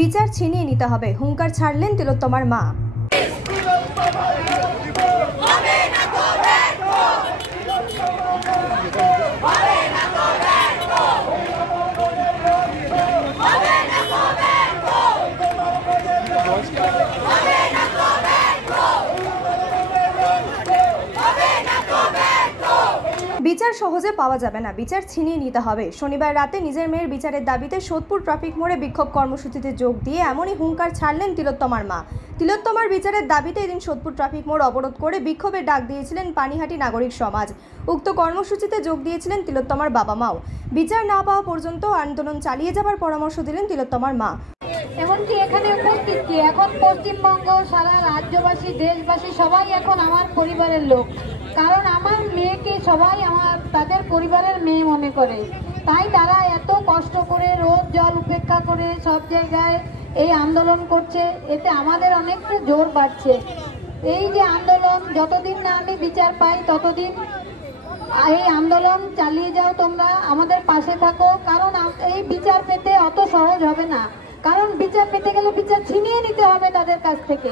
বিচার ছিনিয়ে নিতে হবে, হুঙ্কার ছাড়লেন তিলোত্তমার মা। বিচার সহজে পাওয়া যাবে না, বিচার ছিনিয়ে নিতে হবে। শনিবার রাতে নিজের মেয়ের বিচারের দাবিতে সোদপুর ট্রাফিক মোড়ে বিক্ষোভ কর্মসূচিতে যোগ দিয়ে এমনই হুঙ্কার ছাড়লেন তিলোত্তমার মা। তিলোত্তমার বিচারের দাবিতে এদিন সোদপুর ট্রাফিক মোড় অবরোধ করে বিক্ষোভের ডাক দিয়েছিলেন পানিহাটি নাগরিক সমাজ। উক্ত কর্মসূচিতে যোগ দিয়েছিলেন তিলোত্তমার বাবা মাও। বিচার না পাওয়া পর্যন্ত আন্দোলন চালিয়ে যাবার পরামর্শ দিলেন তিলোত্তমার মা। এমনকি এখানে উপস্থিত কি এখন পশ্চিমবঙ্গ, সারা রাজ্যবাসী, দেশবাসী সবাই এখন আমার পরিবারের লোক, কারণ আমার মেয়েকে সবাই তাদের পরিবারের মেয়ে মনে করে। তাই তারা এত কষ্ট করে রোদ জল উপেক্ষা করে সব জায়গায় এই আন্দোলন করছে, এতে আমাদের অনেকটা জোর বাড়ছে। এই যে আন্দোলন, যতদিন না আমি বিচার পাই ততদিন এই আন্দোলন চালিয়ে যাও, তোমরা আমাদের পাশে থাকো। কারণ এই বিচার পেতে অত সহজ হবে না, কারণ বিচার পেতে গেলে বিচার ছিনিয়ে নিতে হবে তাদের কাছ থেকে।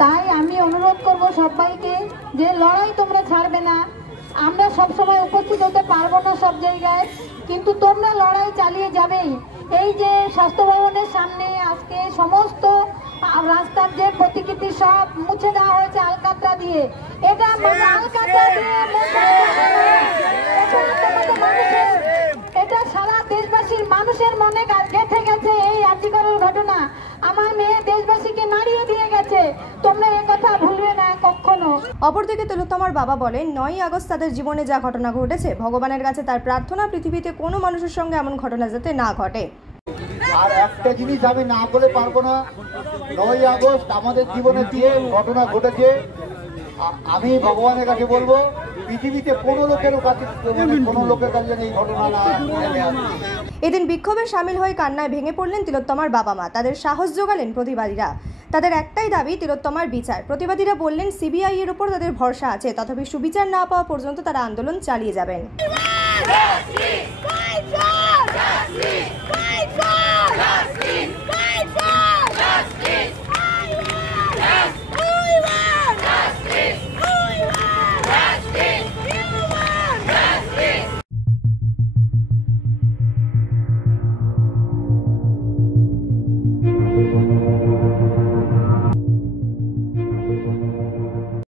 তাই আমি অনুরোধ করব সবাইকে যে লড়াই তোমরা ছাড়বে না। আমরা সব সময় উপস্থিত হতে পারবো না সব জায়গায়, কিন্তু তোমরা লড়াই চালিয়ে যাবেই। এই যে স্বাস্থ্য ভবনের সামনে আজকে সমস্ত রাস্তার যে প্রতিকৃতি সব মুছে দেওয়া হয়েছে আলকাতরা দিয়ে, এটা আলকাতরা দিয়ে এটা সারা দেশবাসীর মানুষের মনে গেঁথে গেছে। এই আর্যিকরের ঘটনা আমার মেয়ে দেশবাসীকে নাড়িয়ে দিয়ে গেছে, তোমরা এই কথা ভুলবে না কখনো। অপরদিকে তিলোত্তমার বাবা বলেন, 9ই আগস্ট তাদের জীবনে যা ঘটনা ঘটেছে, ভগবানের কাছে তার প্রার্থনা পৃথিবীতে কোনো মানুষের সঙ্গে এমন ঘটনা যাতে না ঘটে। আর একটা জিনিস আমি না বলে পারবো না, 9ই আগস্ট আমাদের জীবনে যে ঘটনা ঘটেছে, আমি ভগবানের কাছে বলবো পৃথিবীতে কোনো লোকের কাছে এই ঘটনা না। এদিন বিক্ষোভে সামিল হয়ে কান্নায় ভেঙে পড়লেন তিলোত্তমার বাবা মা। তাদের সাহস জোগালেন প্রতিবাদীরা। তাদের একটাই দাবি, তিলোত্তমার বিচার। প্রতিবাদীরা বললেন সিবিআই এর উপর তাদের ভরসা আছে, তথাপি সুবিচার না পাওয়া পর্যন্ত তারা আন্দোলন চালিয়ে যাবেন।